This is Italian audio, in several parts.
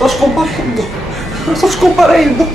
Sto scomparendo! Sto scomparendo!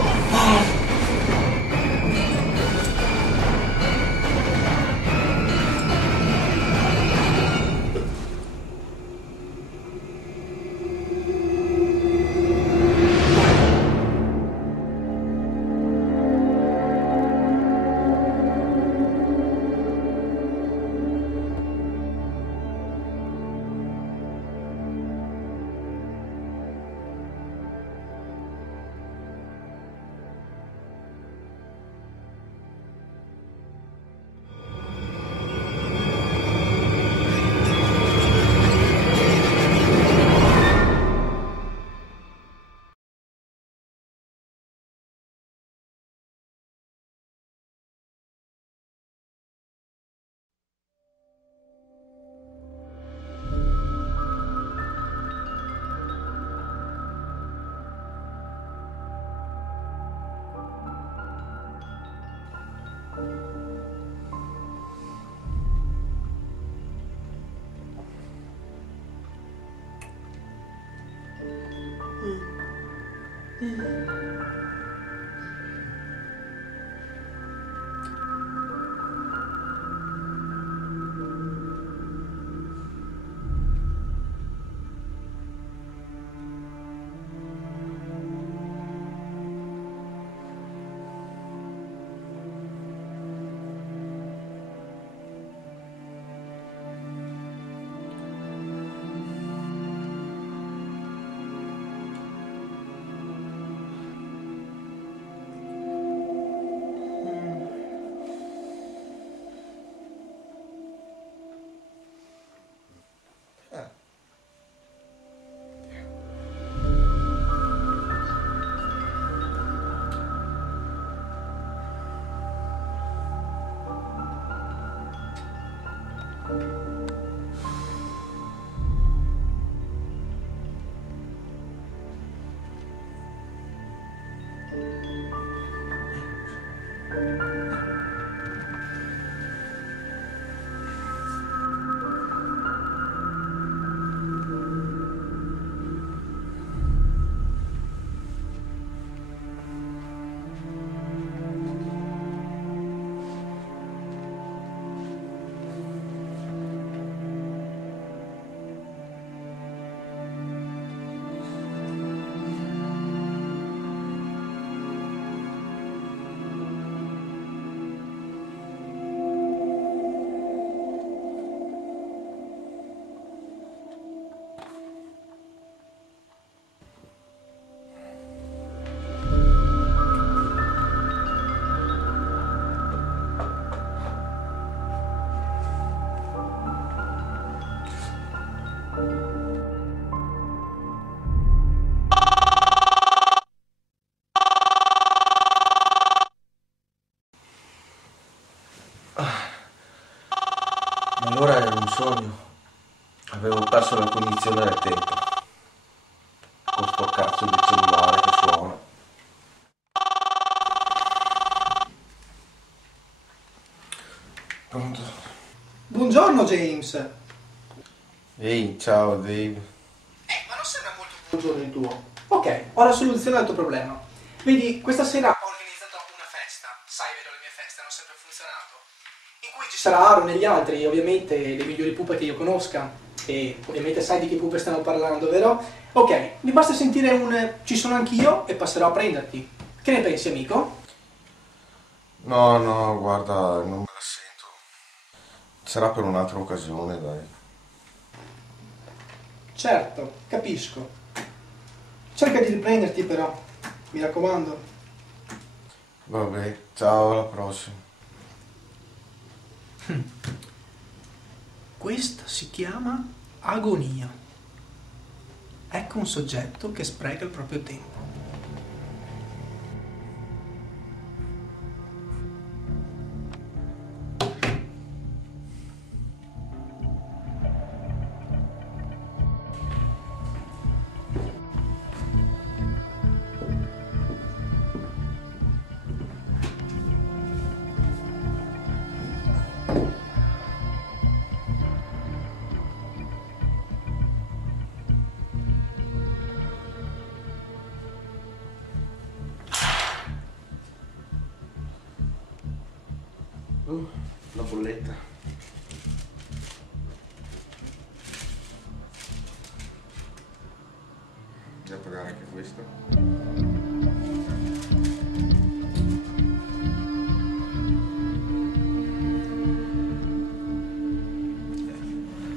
Allora era un sogno. Avevo perso la cognizione del tempo. Con sto cazzo di cellulare che suona. Pronto? Buongiorno James. Ehi, ciao Dave. Ma non sembra molto buongiorno il tuo. Ok, ho la soluzione al tuo problema. Vedi, questa sera ho organizzato una festa. Sai, vedo le mie feste hanno sempre funzionato. In cui ci sarà Aaron e gli altri, ovviamente le migliori pupe che io conosca. E ovviamente sai di che pupe stiamo parlando, vero? Ok, mi basta sentire un ci sono anch'io e passerò a prenderti. Che ne pensi, amico? No, guarda, non me la sento. Sarà per un'altra occasione, dai. Certo, capisco. Cerca di riprenderti però, mi raccomando. Vabbè, ciao, alla prossima. Questa si chiama agonia. Ecco un soggetto che spreca il proprio tempo. Ecco la bolletta. Da pagare anche questo.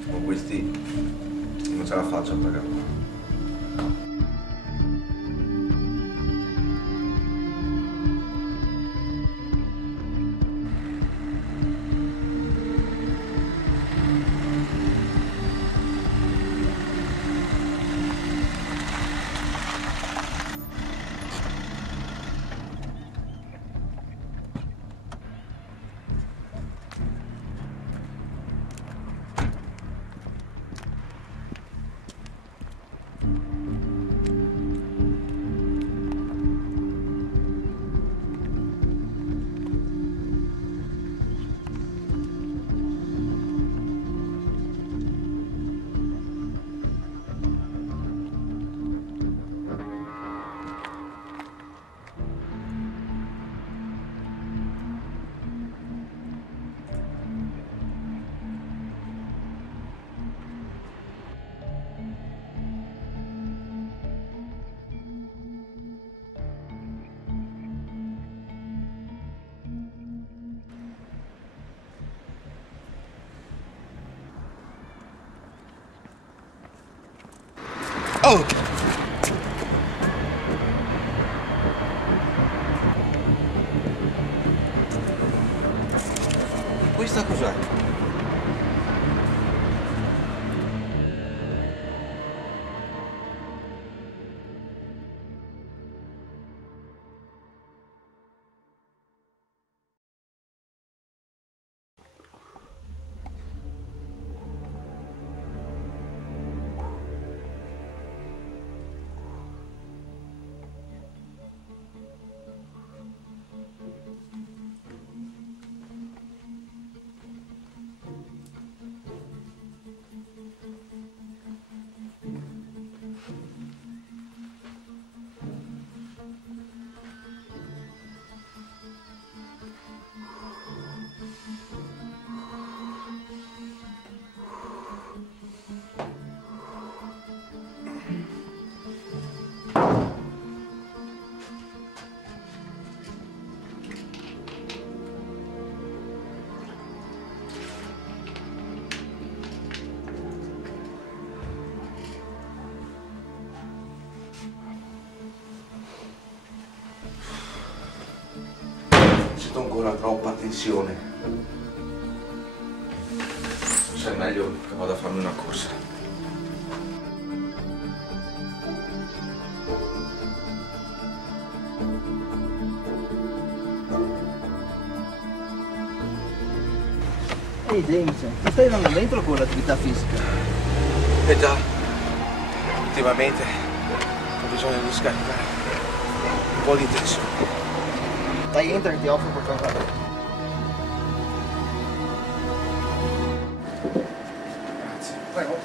Con questi non ce la faccio a pagare. Oh! Questa cos'è? Sento ancora troppa tensione. Forse è meglio che vada a farmi una corsa. Ehi James, ti stai andando dentro con l'attività fisica? Eh già, ultimamente ho bisogno di scaricare un po' di tensione. Dai, entra che ti offro qualcosa. Grazie. Prego.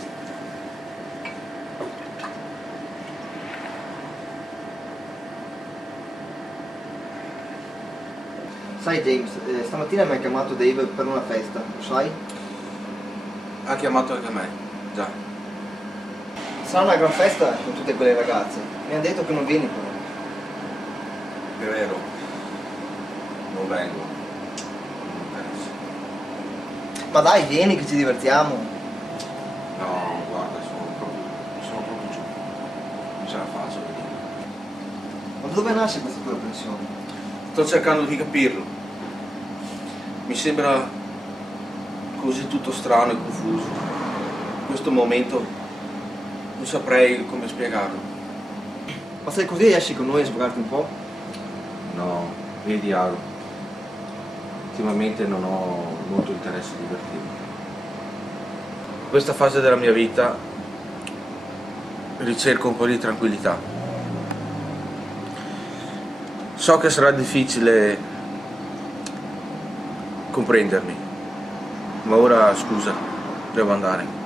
Sai James, stamattina mi ha chiamato Dave per una festa, lo sai? Ha chiamato anche me, già. Sarà una gran festa con tutte quelle ragazze. Mi hanno detto che non vieni però. È vero, non vengo. Non mi interessa. Ma dai, vieni che ci divertiamo. No, guarda, sono proprio giù. Non ce la faccio a venire. Ma da dove nasce questa tua pensione? Sto cercando di capirlo. Mi sembra così tutto strano e confuso. In questo momento non saprei come spiegarlo. Ma se così esci con noi a sfogarti un po'? No, vedi Aro, ultimamente non ho molto interesse a divertirmi. In questa fase della mia vita ricerco un po' di tranquillità. So che sarà difficile comprendermi, ma ora scusa, devo andare.